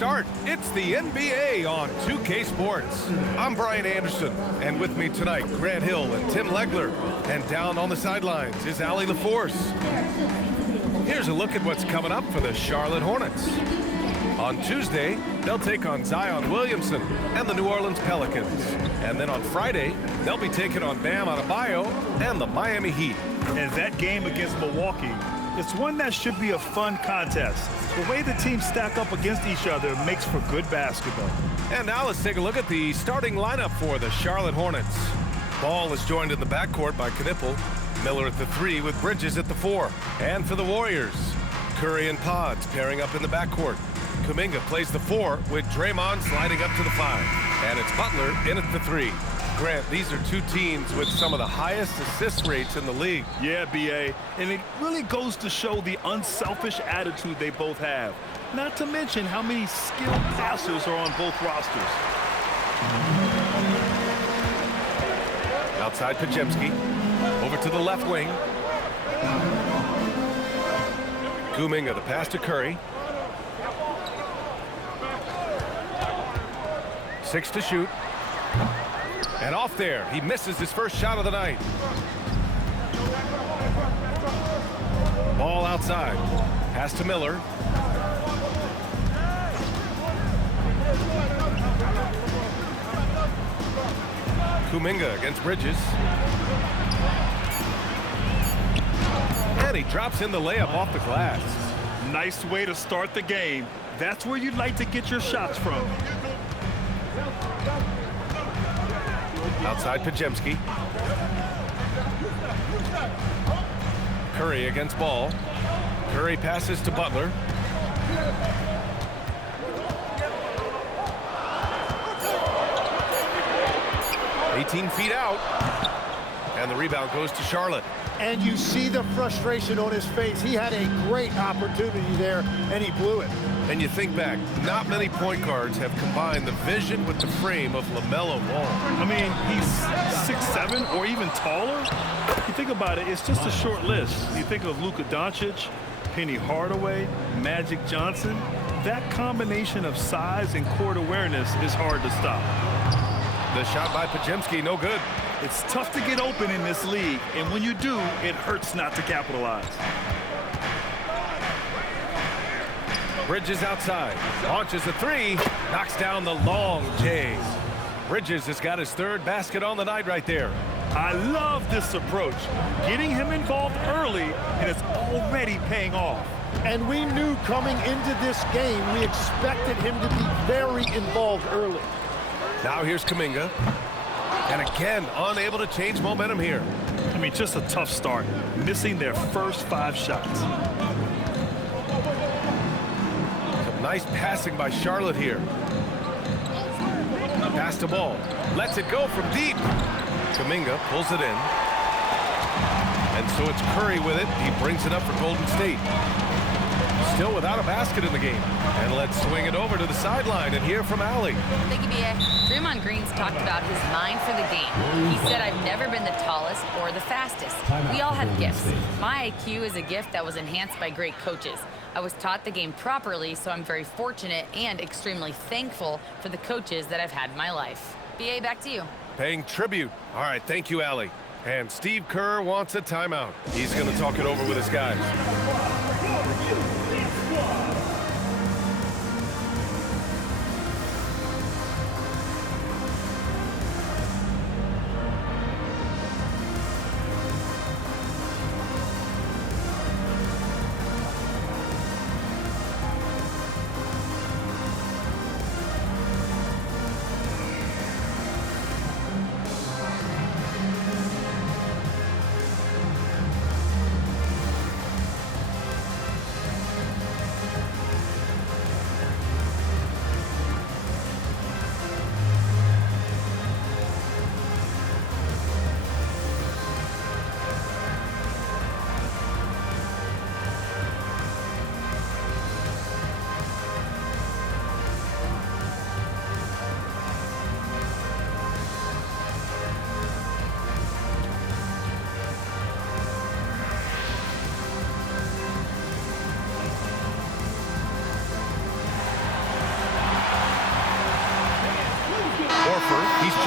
start. It's the NBA on 2K Sports. I'm Brian Anderson, and with me tonight, Grant Hill and Tim Legler. And down on the sidelines is Allie LaForce. Here's a look at what's coming up for the Charlotte Hornets. On Tuesday, they'll take on Zion Williamson and the New Orleans Pelicans. And then on Friday, they'll be taking on Bam Adebayo and the Miami Heat. And that game against Milwaukee, it's one that should be a fun contest. The way the teams stack up against each other makes for good basketball. And now let's take a look at the starting lineup for the Charlotte Hornets. Ball is joined in the backcourt by Knipple, Miller at the 3 with Bridges at the 4. And for the Warriors, Curry and Pods pairing up in the backcourt. Kuminga plays the 4 with Draymond sliding up to the 5. And it's Butler in at the 3. Grant, these are two teams with some of the highest assist rates in the league. Yeah, B.A., and it really goes to show the unselfish attitude they both have. Not to mention how many skilled passers are on both rosters. Outside Podziemski, over to the left wing. Kuminga, the pass to Curry. 6 to shoot. And off there, he misses his first shot of the night. Ball outside. Pass to Miller. Kuminga against Bridges. And he drops in the layup off the glass. Nice way to start the game. That's where you'd like to get your shots from. Outside Podziemski. Curry against Ball. Curry passes to Butler. "18 feet out." And the rebound goes to Charlotte. And you see the frustration on his face. He had a great opportunity there, and he blew it. And you think back, not many point guards have combined the vision with the frame of LaMelo Ball. I mean, he's 6'7" or even taller. You think about it, it's just a short list. You think of Luka Doncic, Penny Hardaway, Magic Johnson. That combination of size and court awareness is hard to stop. The shot by Podziemski, no good. It's tough to get open in this league, and when you do, it hurts not to capitalize. Bridges outside, launches a 3, knocks down the long J. Bridges has got his 3rd basket on the night right there. I love this approach, getting him involved early, and it's already paying off. And we knew coming into this game, we expected him to be very involved early. Now here's Kuminga. And again, unable to change momentum here. I mean, just a tough start, missing their first 5 shots. Nice passing by Charlotte here. Pass to Ball. Lets it go from deep. Kuminga pulls it in. And so it's Curry with it. He brings it up for Golden State. Still without a basket in the game. And let's swing it over to the sideline and hear from Allie. Thank you, B.A. Draymond Green's talked about his mind for the game. He said, "I've never been the tallest or the fastest. We all have gifts. My IQ is a gift that was enhanced by great coaches. I was taught the game properly, so I'm very fortunate and extremely thankful for the coaches that I've had in my life." B.A., back to you. Paying tribute. All right, thank you, Allie. And Steve Kerr wants a timeout. He's going to talk it over with his guys.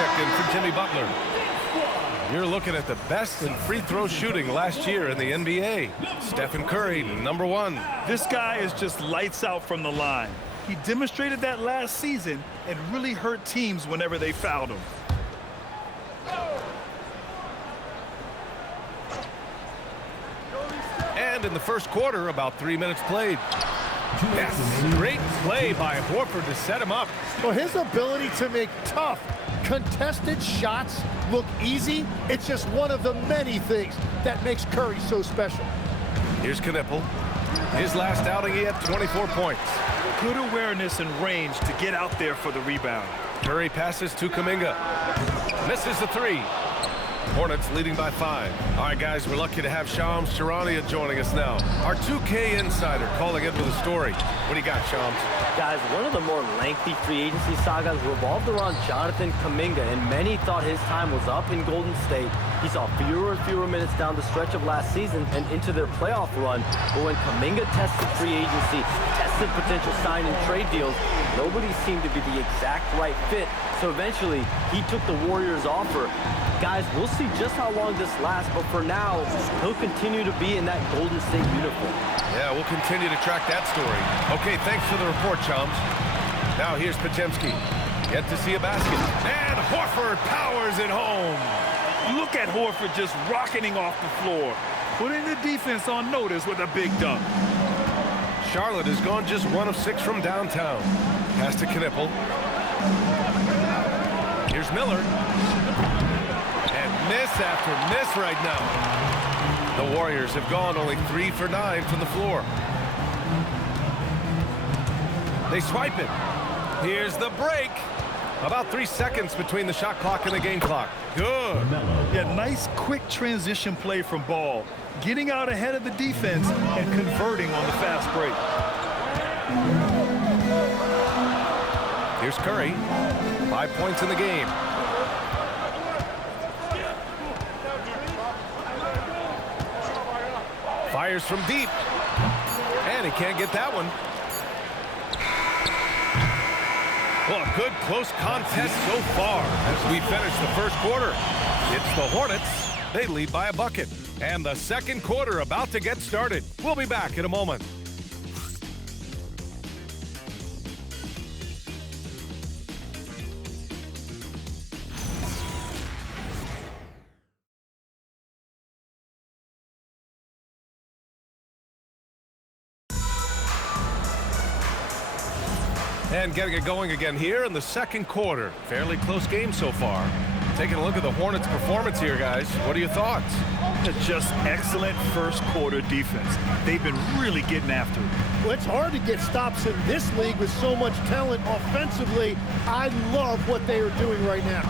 check in for Jimmy Butler. You're looking at the best in free throw shooting last year in the NBA. Stephen Curry, number 1. This guy is just lights out from the line. He demonstrated that last season and really hurt teams whenever they fouled him. And in the first quarter, about 3 minutes played. Yes, great play by Horford to set him up. Well, his ability to make tough, contested shots look easy, it's just one of the many things that makes Curry so special. Here's Knipple. His last outing, he had 24 points. Good awareness and range to get out there for the rebound. Curry passes to Kuminga. Misses the 3. Hornets leading by 5. All right, guys, we're lucky to have Shams Charania joining us now. Our 2K insider calling in with a story. What do you got, Shams? Guys, one of the more lengthy free agency sagas revolved around Jonathan Kuminga, and many thought his time was up in Golden State. He saw fewer and fewer minutes down the stretch of last season and into their playoff run. But when Kuminga tested free agency, tested potential sign and trade deals, nobody seemed to be the exact right fit. So eventually, he took the Warriors' offer. Guys, we'll see just how long this lasts, but for now, he'll continue to be in that Golden State uniform. Yeah, we'll continue to track that story. Okay, thanks for the report, Chums. Now here's Podziemski. Yet to see a basket. And Horford powers it home. Look at Horford just rocketing off the floor, putting the defense on notice with a big dunk. Charlotte has gone just 1 of 6 from downtown. Pass to Knipple. Here's Miller. And miss after miss right now. The Warriors have gone only 3 for 9 from the floor. They swipe it. Here's the break. About 3 seconds between the shot clock and the game clock. Good. Yeah, nice quick transition play from Ball. Getting out ahead of the defense and converting on the fast break. Here's Curry. 5 points in the game. Fires from deep. And he can't get that one. Well, a good close contest so far as we finish the first quarter. It's the Hornets. They lead by a bucket. And the second quarter about to get started. We'll be back in a moment. And getting it going again here in the second quarter. Fairly close game so far. Taking a look at the Hornets' performance here, guys. What are your thoughts? Just excellent first quarter defense. They've been really getting after it. Well, it's hard to get stops in this league with so much talent offensively. I love what they are doing right now.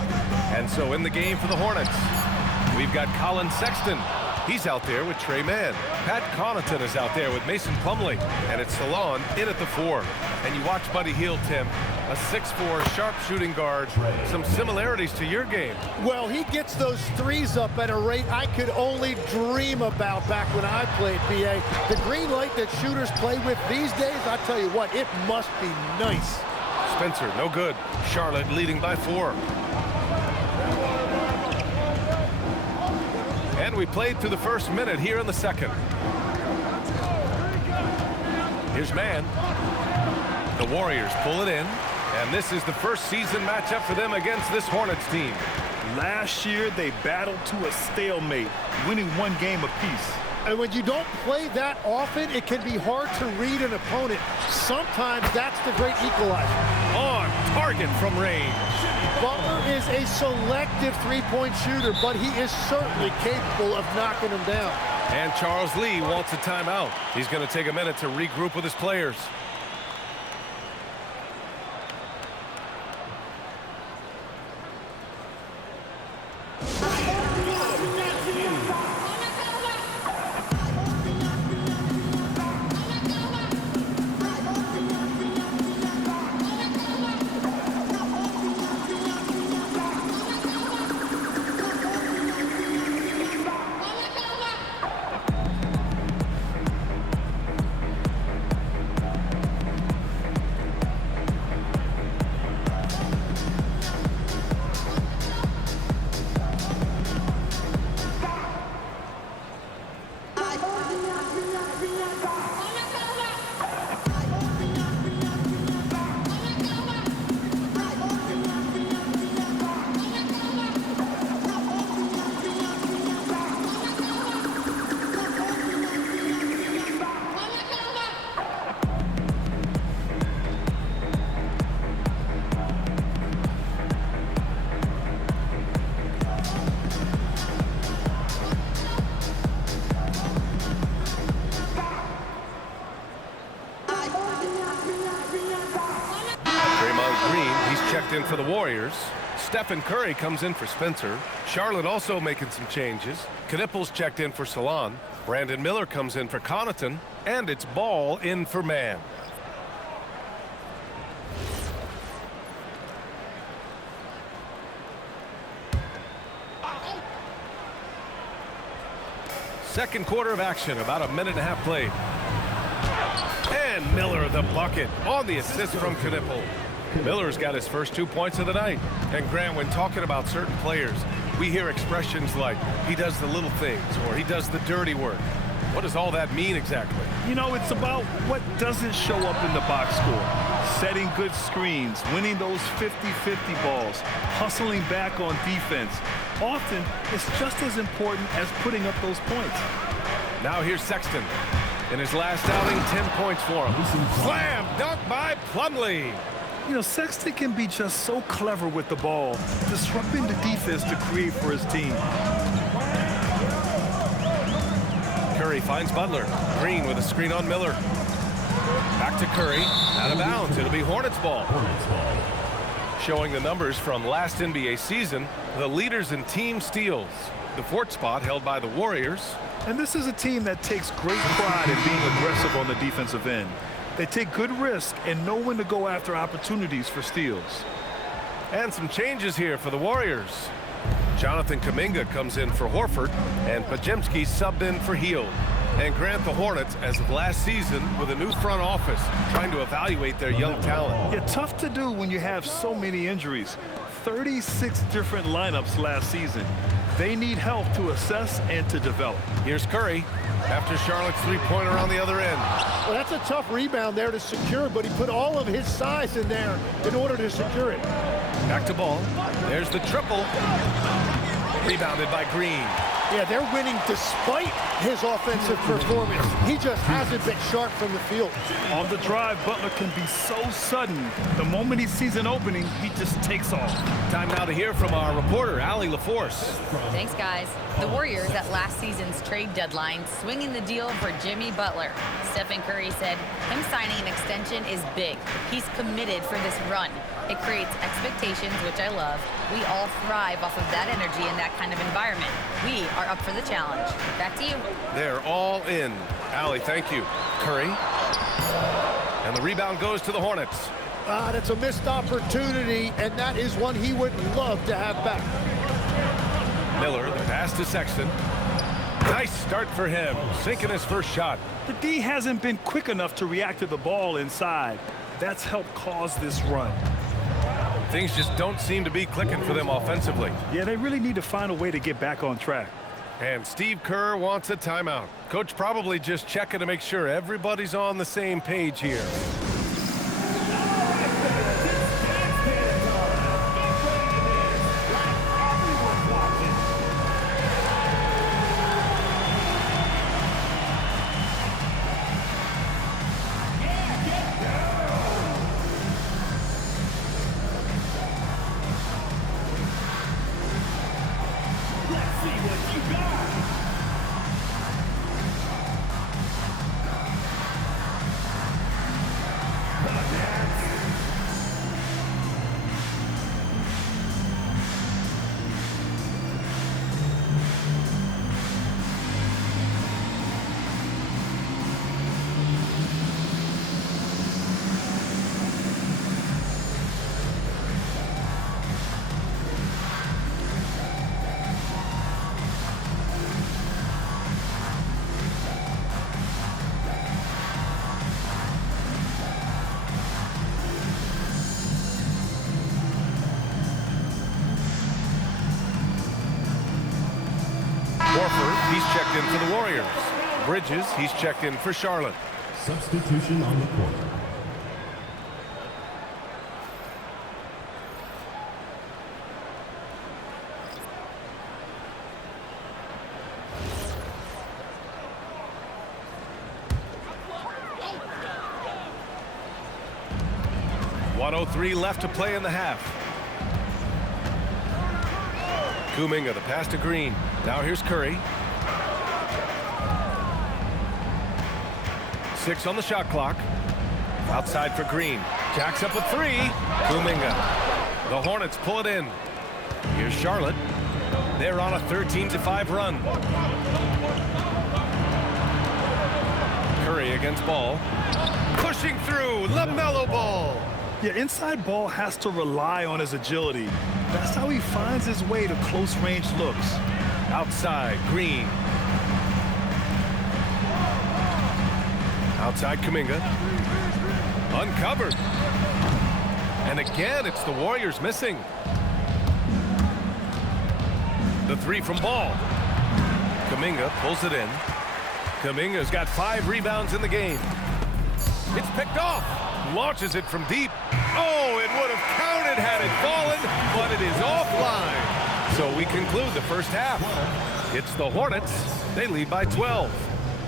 And so in the game for the Hornets, we've got Colin Sexton. He's out there with Trey Mann. Pat Connaughton is out there with Mason Plumlee. And it's Salon in at the 4. And you watch Buddy Hield, Tim. A 6'4", sharp shooting guard. Some similarities to your game. Well, he gets those threes up at a rate I could only dream about back when I played, BA. The green light that shooters play with these days, I tell you what, it must be nice. Spencer, no good. Charlotte leading by 4. And we played through the first minute here in the second. Here's Mann. The Warriors pull it in. And this is the first season matchup for them against this Hornets team. Last year, they battled to a stalemate, winning 1 game apiece. And when you don't play that often, it can be hard to read an opponent. Sometimes that's the great equalizer. On target from range. Butler is a selective three-point shooter, but he is certainly capable of knocking them down. And Charles Lee wants a timeout. He's going to take a minute to regroup with his players. Green, he's checked in for the Warriors. Stephen Curry comes in for Spencer. Charlotte also making some changes. Knippel's checked in for Salon. Brandon Miller comes in for Connaughton. And it's Ball in for Mann. Second quarter of action, about a minute and a half played. And Miller the bucket on the assist from Knippel. Miller's got his first 2 points of the night. And Grant, when talking about certain players, we hear expressions like, he does the little things, or he does the dirty work. What does all that mean exactly? You know, it's about what doesn't show up in the box score. Setting good screens, winning those 50-50 balls, hustling back on defense. Often, it's just as important as putting up those points. Now here's Sexton. In his last outing, 10 points for him. Slam dunk by Plumlee. You know, Sexton can be just so clever with the ball, disrupting the defense to create for his team. Curry finds Butler. Green with a screen on Miller. Back to Curry. Out of bounds. It'll be Hornets ball. Showing the numbers from last NBA season, the leaders in team steals. The fourth spot held by the Warriors. And this is a team that takes great pride in being aggressive on the defensive end. They take good risk and know when to go after opportunities for steals. And some changes here for the Warriors. Jonathan Kuminga comes in for Horford, and Podziemski subbed in for Hield. And Grant, the Hornets, as of last season, with a new front office, trying to evaluate their young talent. Yeah, tough to do when you have so many injuries. 36 different lineups last season. They need help to assess and to develop. Here's Curry after Charlotte's three-pointer on the other end. Well, that's a tough rebound there to secure, but he put all of his size in there in order to secure it. Back to Ball. There's the triple. Rebounded by Green. Yeah, they're winning despite his offensive performance. He just hasn't been sharp from the field. On the drive, Butler can be so sudden. The moment he sees an opening, he just takes off. Time now to hear from our reporter, Allie LaForce. Thanks, guys. The Warriors at last season's trade deadline swinging the deal for Jimmy Butler. Stephen Curry said him signing an extension is big. He's committed for this run. It creates expectations, which I love. We all thrive off of that energy in that kind of environment. We are up for the challenge. Back to you. They're all in. Allie, thank you. Curry. And the rebound goes to the Hornets. That's a missed opportunity, and that is one he would love to have back. Miller, the pass to Sexton. Nice start for him, sinking his first shot. The D hasn't been quick enough to react to the ball inside. That's helped cause this run. Things just don't seem to be clicking for them offensively. Yeah, they really need to find a way to get back on track. And Steve Kerr wants a timeout. Coach probably just checking to make sure everybody's on the same page here. Horford, he's checked in for the Warriors. Bridges, he's checked in for Charlotte. Substitution on the court. .103 left to play in the half. Kuminga, the pass to Green. Now here's Curry. 6 on the shot clock. Outside for Green. Jacks up a three. Kuminga. The Hornets pull it in. Here's Charlotte. They're on a 13-5 run. Curry against Ball. Pushing through. LaMelo Ball. Yeah, inside Ball has to rely on his agility. That's how he finds his way to close-range looks. Outside, Green. Outside, Kuminga. Uncovered. And again, it's the Warriors missing. The three from Ball. Kuminga pulls it in. Kuminga's got 5 rebounds in the game. It's picked off. Launches it from deep. Oh, it would have counted had it fallen, but it is offline. So we conclude the first half. It's the Hornets. They lead by 12.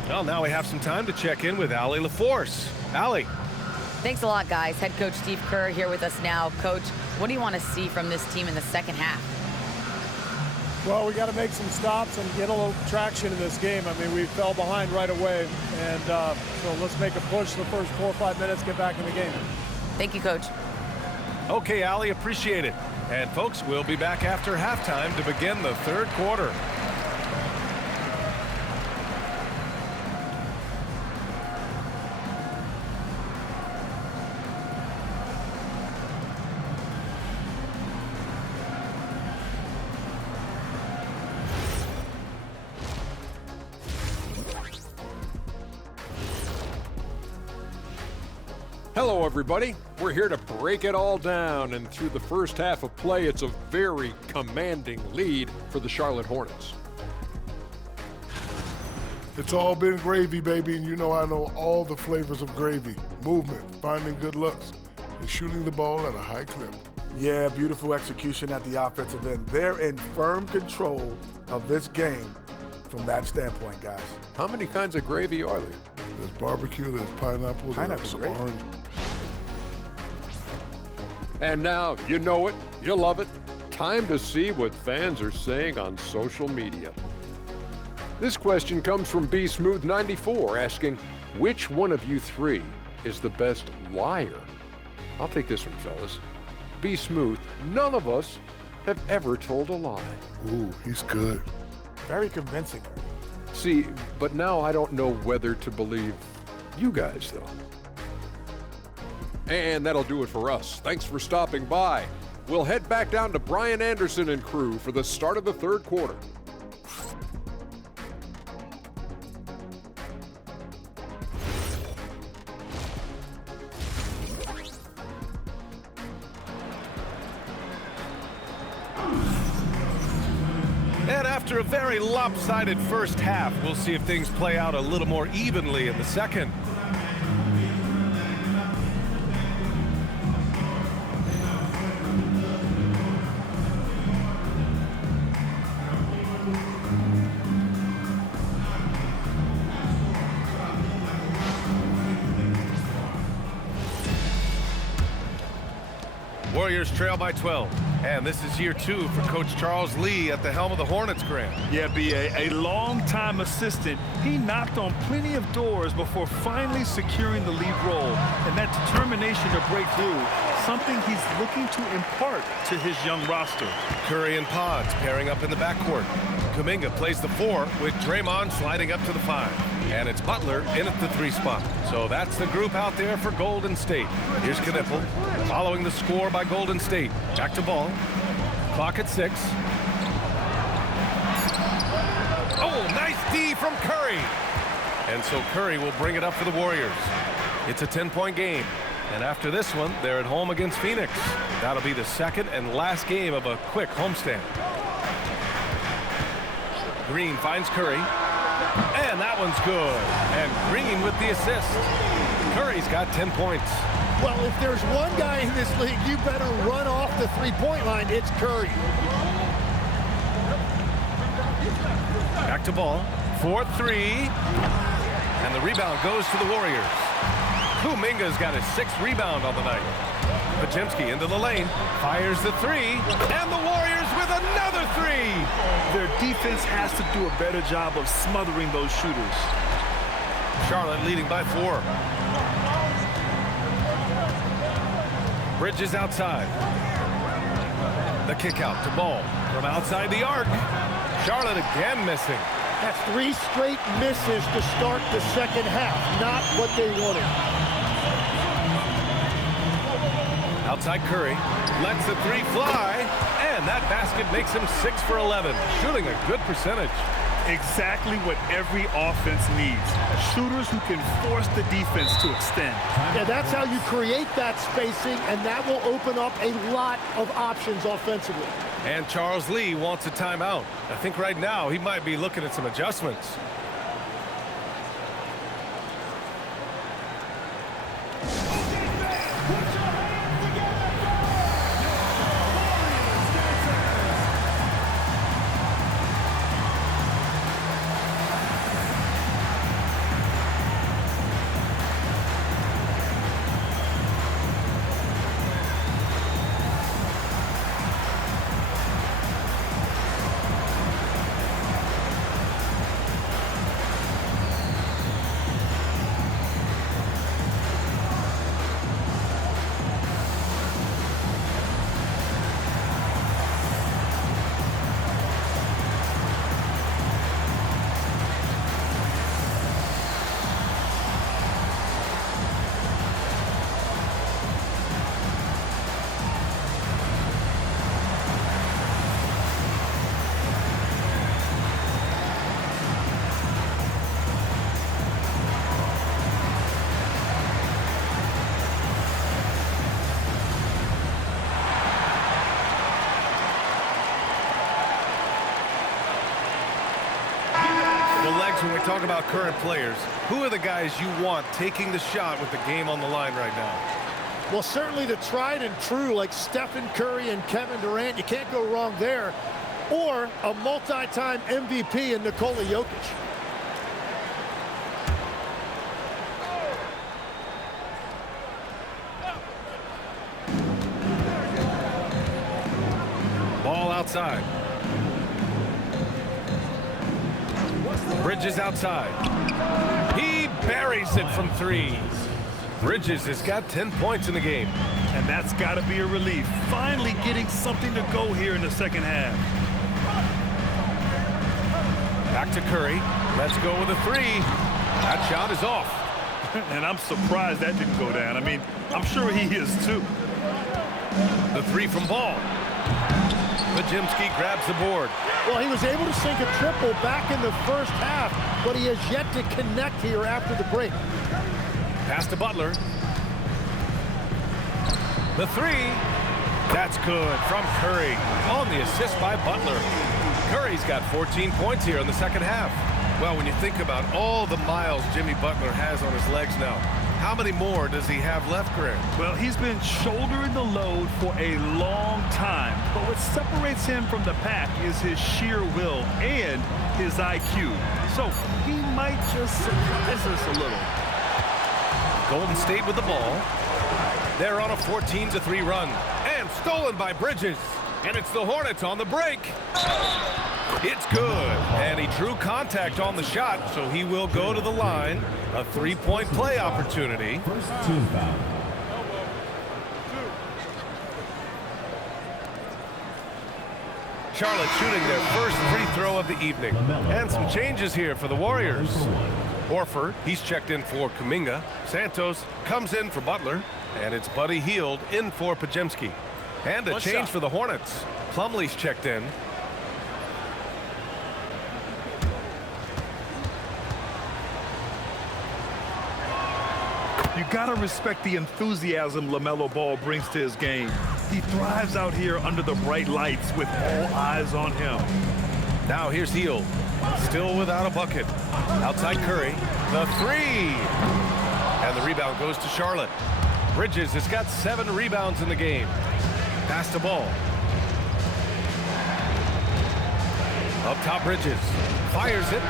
Well, now we have some time to check in with Allie LaForce. Allie. Thanks a lot, guys. Head coach Steve Kerr here with us now. Coach, what do you want to see from this team in the second half? Well, we got to make some stops and get a little traction in this game. I mean, we fell behind right away, and so let's make a push the first 4 or 5 minutes, get back in the game. Thank you, Coach. Okay, Allie, appreciate it. And folks, we'll be back after halftime to begin the third quarter. Hello, everybody. We're here to break it all down, and through the first half of play, it's a very commanding lead for the Charlotte Hornets. It's all been gravy, baby, and you know I know all the flavors of gravy. Movement, finding good looks, and shooting the ball at a high clip. Yeah, beautiful execution at the offensive end. They're in firm control of this game from that standpoint, guys. How many kinds of gravy are there? There's barbecue, there's pineapple, there's gravy. orange. And now, you know it, you love it. Time to see what fans are saying on social media. This question comes from B Smooth 94 asking, which one of you three is the best liar? I'll take this one, fellas. B Smooth, none of us have ever told a lie. Ooh, he's good. Very convincing. See, but now I don't know whether to believe you guys, though. And that'll do it for us. Thanks for stopping by. We'll head back down to Brian Anderson and crew for the start of the third quarter. And after a very lopsided first half, we'll see if things play out a little more evenly in the second. Warriors trail by 12. And this is year 2 for Coach Charles Lee at the helm of the Hornets, Grant. Yeah, B.A., a long-time assistant. He knocked on plenty of doors before finally securing the lead role. And that determination to break through, something he's looking to impart to his young roster. Curry and Pods pairing up in the backcourt. Kuminga plays the 4 with Draymond sliding up to the 5. And it's Butler in at the 3 spot. So that's the group out there for Golden State. Here's Knipple following the score by Golden State. Back to Ball. Clock at 6. Oh, nice D from Curry. And so Curry will bring it up for the Warriors. It's a 10-point game. And after this one, they're at home against Phoenix. That'll be the second and last game of a quick homestand. Green finds Curry. And that one's good. And Green with the assist. Curry's got 10 points. Well, if there's one guy in this league, you better run off the three-point line. It's Curry. Back to Ball. 4-3. And the rebound goes to the Warriors. Kuminga's got his 6th rebound on the night. Pajemski into the lane. Fires the 3. And the Warriors with another 3. Their defense has to do a better job of smothering those shooters. Charlotte leading by 4. Bridges outside. The kick out to Ball from outside the arc. Charlotte again missing. That's 3 straight misses to start the second half. Not what they wanted. Outside Curry. Lets the 3 fly. And that basket makes him 6 for 11. Shooting a good percentage. Exactly what every offense needs. Shooters who can force the defense to extend. Yeah, that's how you create that spacing, and that will open up a lot of options offensively. And Charles Lee wants a timeout. I think right now he might be looking at some adjustments. When we talk about current players, who are the guys you want taking the shot with the game on the line right now? Well, certainly the tried and true like Stephen Curry and Kevin Durant. You can't go wrong there. Or a multi-time MVP in Nikola Jokic. Ball outside. Bridges outside. He buries it from 3. Bridges has got 10 points in the game. And that's got to be a relief. Finally getting something to go here in the second half. Back to Curry. Let's go with a 3. That shot is off. And I'm surprised that didn't go down. I mean, I'm sure he is too. The 3 from Ball. Pajimski grabs the board. Well, he was able to sink a triple back in the first half, but he has yet to connect here after the break. Pass to Butler. The 3. That's good from Curry on the assist by Butler. Curry's got 14 points here in the second half. Well, when you think about all the miles Jimmy Butler has on his legs now, how many more does he have left, Greg? Well, he's been shouldering the load for a long time. But what separates him from the pack is his sheer will and his IQ. So he might just surprise us a little. Golden State with the ball. They're on a 14-3 run. And stolen by Bridges. And it's the Hornets on the break. It's good. And he drew contact on the shot, so he will go to the line. A 3-point play opportunity. First team foul. Charlotte shooting their first free throw of the evening. And some changes here for the Warriors. Horford, he's checked in for Kuminga. Santos comes in for Butler. And it's Buddy Hield in for Pajimski. And a change for the Hornets. Plumlee's checked in. You gotta respect the enthusiasm LaMelo Ball brings to his game. He thrives out here under the bright lights with all eyes on him. Now here's Hield, still without a bucket. Outside Curry, the 3. And the rebound goes to Charlotte. Bridges has got 7 rebounds in the game. Pass to Ball. Up top Bridges, fires it.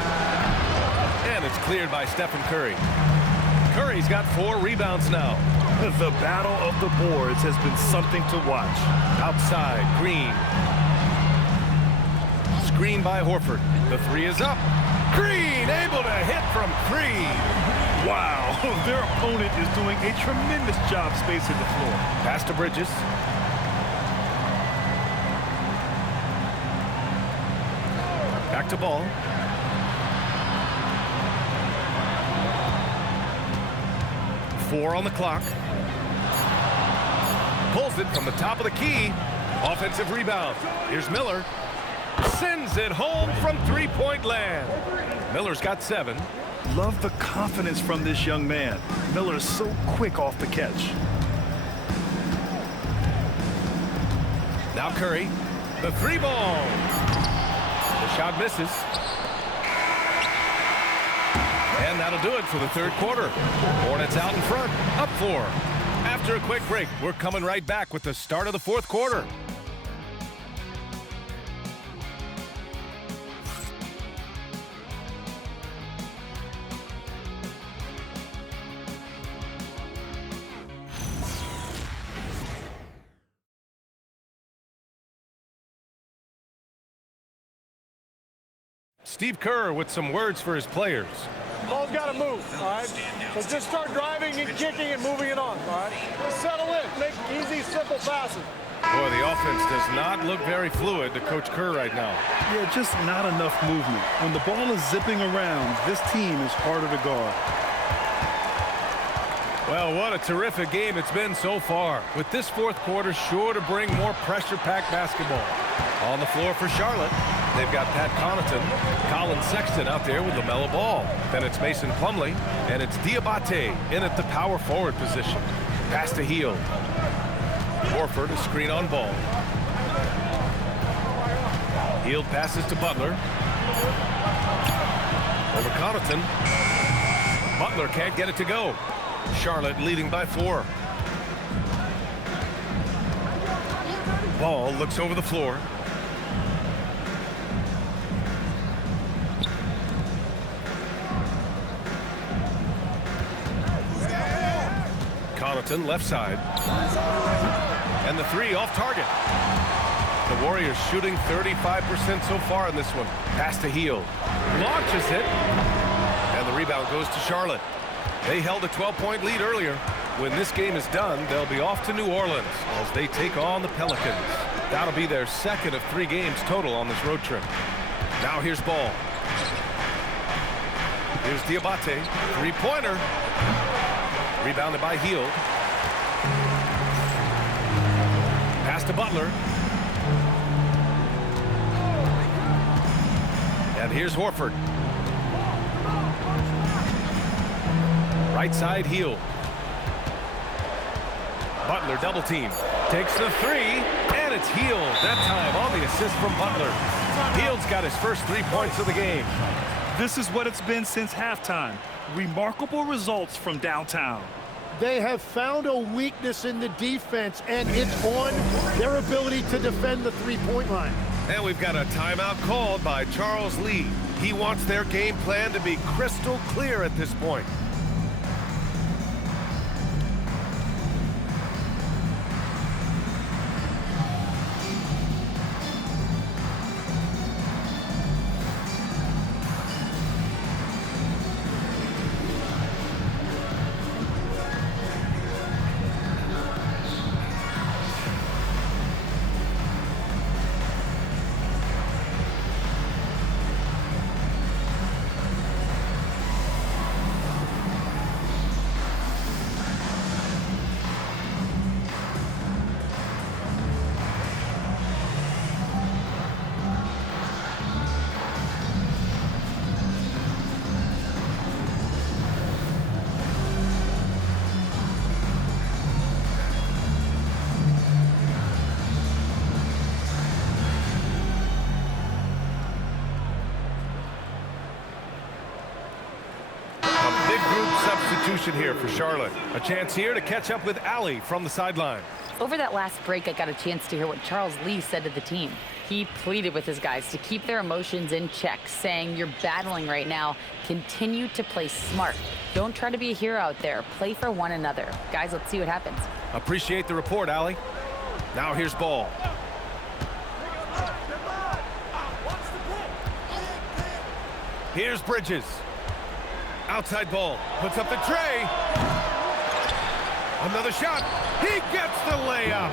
And it's cleared by Stephen Curry. Curry's got 4 rebounds now. The battle of the boards has been something to watch. Outside, Green. Screen by Horford. The 3 is up. Green able to hit from 3. Wow, their opponent is doing a tremendous job spacing the floor. Pass to Bridges. Back to Ball. Four on the clock. Pulls it from the top of the key. Offensive rebound. Here's Miller. Sends it home from three-point land. Miller's got 7. Love the confidence from this young man. Miller is so quick off the catch. Now Curry. The 3-ball. The shot misses. And that'll do it for the third quarter. Hornets out in front, up 4. After a quick break, we're coming right back with the start of the fourth quarter. Steve Kerr with some words for his players. Ball's got to move, all right? So just start driving and kicking and moving it on, all right? Just settle in. Make easy, simple passes. Boy, the offense does not look very fluid to Coach Kerr right now. Yeah, just not enough movement. When the ball is zipping around, this team is harder to guard. Well, what a terrific game it's been so far. With this fourth quarter sure to bring more pressure-packed basketball. On the floor for Charlotte, they've got Pat Connaughton, Colin Sexton out there with LaMelo Ball. Then it's Mason Plumlee, and it's Diabate in at the power forward position. Pass to Hield. Horford, a screen on Ball. Hield passes to Butler. Over Connaughton. Butler can't get it to go. Charlotte leading by 4. Ball looks over the floor. Connaughton left side. And the 3 off target. The Warriors shooting 35% so far in this one. Pass to Hield. Launches it. And the rebound goes to Charlotte. They held a 12-point lead earlier. When this game is done, they'll be off to New Orleans as they take on the Pelicans. That'll be their second of 3 games total on this road trip. Now here's Ball. Here's Diabate. 3-pointer. Rebounded by Hield. Pass to Butler. And here's Horford. Right side, Hield. Butler double team. Takes the 3, and it's Hield. That time on the assist from Butler. Hield's got his first 3 points of the game. This is what it's been since halftime. Remarkable results from downtown. They have found a weakness in the defense, and it's on their ability to defend the three-point line. And we've got a timeout called by Charles Lee. He wants their game plan to be crystal clear at this point. Substitution here for Charlotte. A chance here to catch up with Allie from the sideline. Over that last break, I got a chance to hear what Charles Lee said to the team. He pleaded with his guys to keep their emotions in check, saying, "You're battling right now. Continue to play smart. Don't try to be a hero out there. Play for one another." Guys, let's see what happens. Appreciate the report, Allie. Now here's Ball. Here's Bridges. Outside ball, puts up the tray. Another shot. He gets the layup.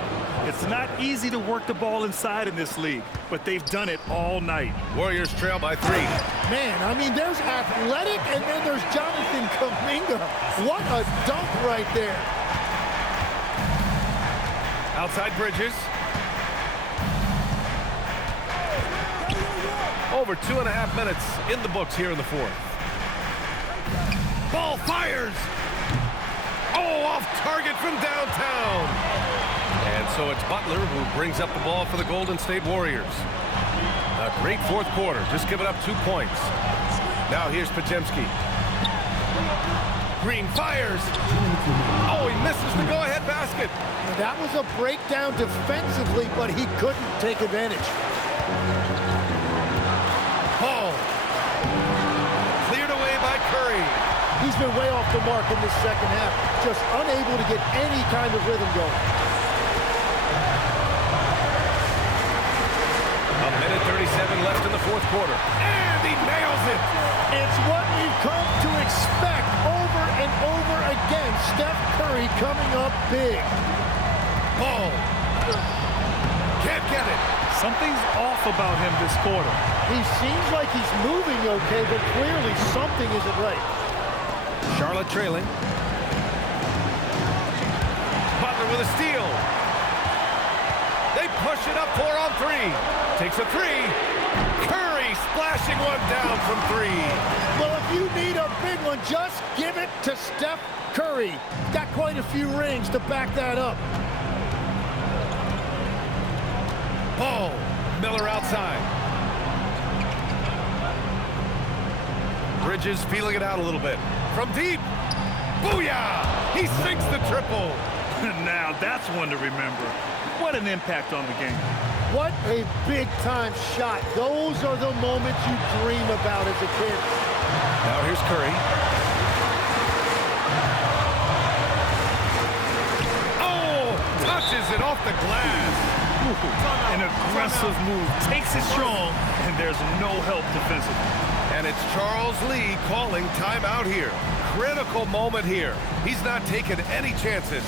It's not easy to work the ball inside in this league, but they've done it all night. Warriors trail by 3. Man, I mean, there's athletic, and then there's Jonathan Kuminga. What a dunk right there. Outside Bridges. Over 2.5 minutes in the books here in the fourth. Ball fires. Oh, off target from downtown. And so it's Butler who brings up the ball for the Golden State Warriors. A great fourth quarter, just giving up 2 points. Now here's Podziemski. Green fires. Oh, he misses the go-ahead basket. That was a breakdown defensively, but he couldn't take advantage. Ball. Cleared away by Curry. He's been way off the mark in this second half, just unable to get any kind of rhythm going. A minute 37 left in the fourth quarter. And he nails it. It's what we've come to expect over and over again. Steph Curry coming up big. Ball. Can't get it. Something's off about him this quarter. He seems like he's moving okay, but clearly something isn't right. Charlotte trailing. Butler with a steal. They push it up 4 on 3. Takes a 3. Curry splashing one down from 3. Well, if you need a big one, just give it to Steph Curry. Got quite a few rings to back that up. Ball. Miller outside. Bridges feeling it out a little bit. From deep. Booyah! He sinks the triple. Now that's one to remember. What an impact on the game. What a big-time shot. Those are the moments you dream about as a kid. Now here's Curry. Oh! Touches it off the glass. An aggressive move. Takes it strong, and there's no help defensively. And it's Charles Lee calling timeout here. Critical moment here. He's not taking any chances.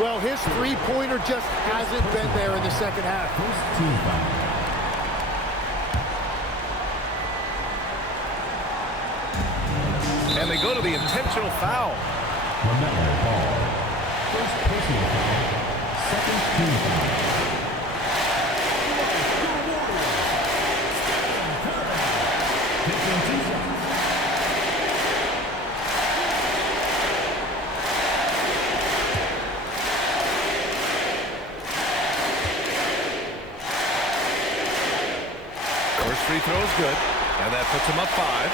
Well, his three-pointer just hasn't been there in the second half. First team foul. And they go to the intentional foul. LaMelo Ball. First personal foul. Second team foul. First free throw is good, and that puts him up 5.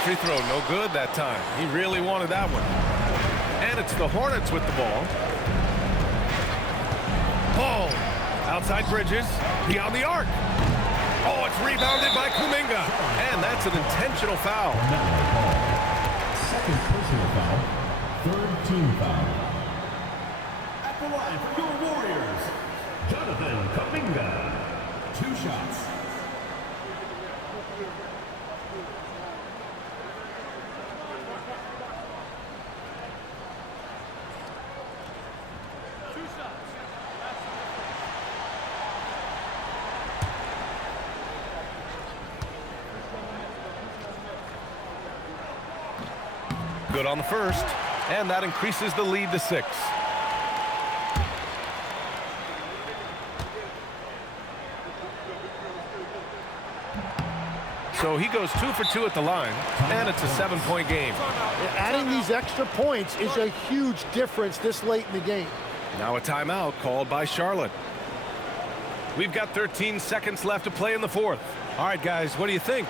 free throw, no good that time. He really wanted that one. And it's the Hornets with the ball. Ball outside Bridges, beyond the arc. Oh, it's rebounded by Kuminga. And that's an intentional foul. Second personal foul. Third team foul. At the line for your Warriors, Jonathan Kuminga. 2 shots. Good on the first, and that increases the lead to 6. So he goes 2 for 2 at the line, and it's a 7-point game. Adding these extra points is a huge difference this late in the game. Now a timeout called by Charlotte. We've got 13 seconds left to play in the 4th. All right, guys, what do you think?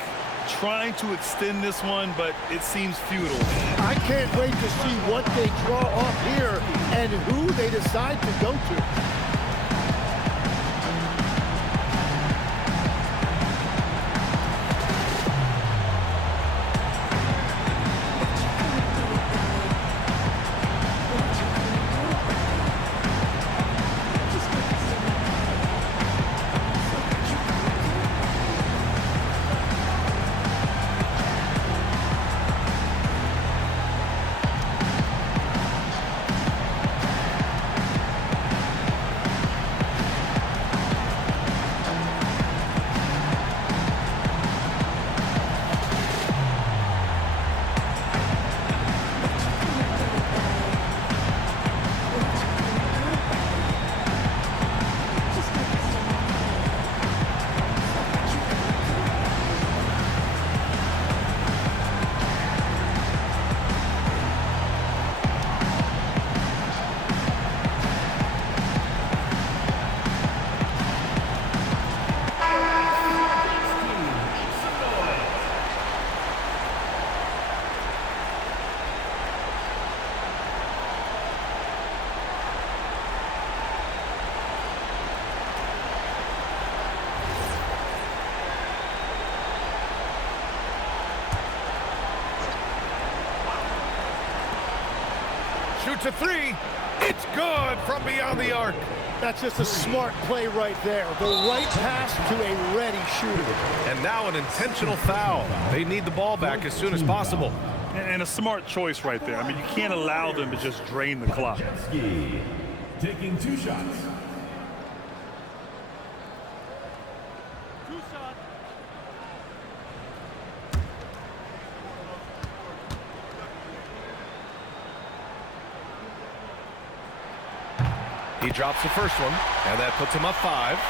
Trying to extend this one, but it seems futile. I can't wait to see what they draw up here and who they decide to go to. Shoots a 3. It's good from beyond the arc. That's just a smart play right there. The right pass to a ready shooter. And now an intentional foul. They need the ball back as soon as possible. And a smart choice right there. I mean, you can't allow them to just drain the clock. Taking 2 shots. He drops the first one, and that puts him up 5.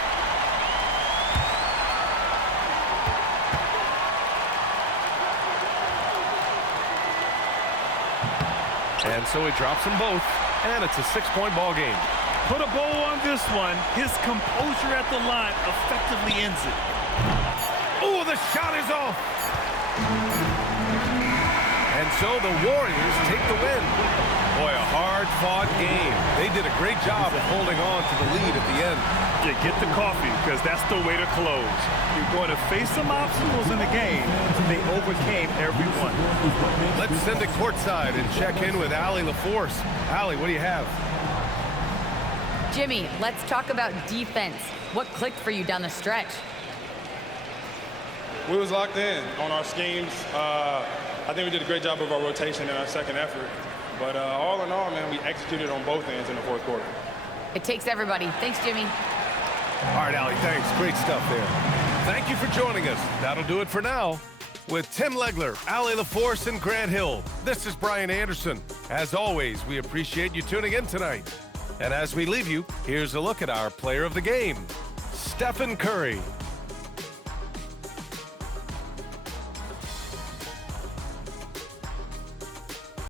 And so he drops them both, and it's a 6-point ball game. Put a bow on this one. His composure at the line effectively ends it. Oh, the shot is off. And so the Warriors take the win. Boy, a hard-fought game. They did a great job of holding on to the lead at the end. Yeah, get the coffee, because that's the way to close. You're going to face some obstacles in the game. They overcame every one. Let's send it courtside and check in with Allie LaForce. Allie, what do you have? Jimmy, let's talk about defense. What clicked for you down the stretch? We was locked in on our schemes. I think we did a great job of our rotation in our second effort. But all in all, man, we executed on both ends in the 4th quarter. It takes everybody. Thanks, Jimmy. All right, Allie, thanks. Great stuff there. Thank you for joining us. That'll do it for now. With Tim Legler, Allie LaForce, and Grant Hill, this is Brian Anderson. As always, we appreciate you tuning in tonight. And as we leave you, here's a look at our player of the game, Stephen Curry.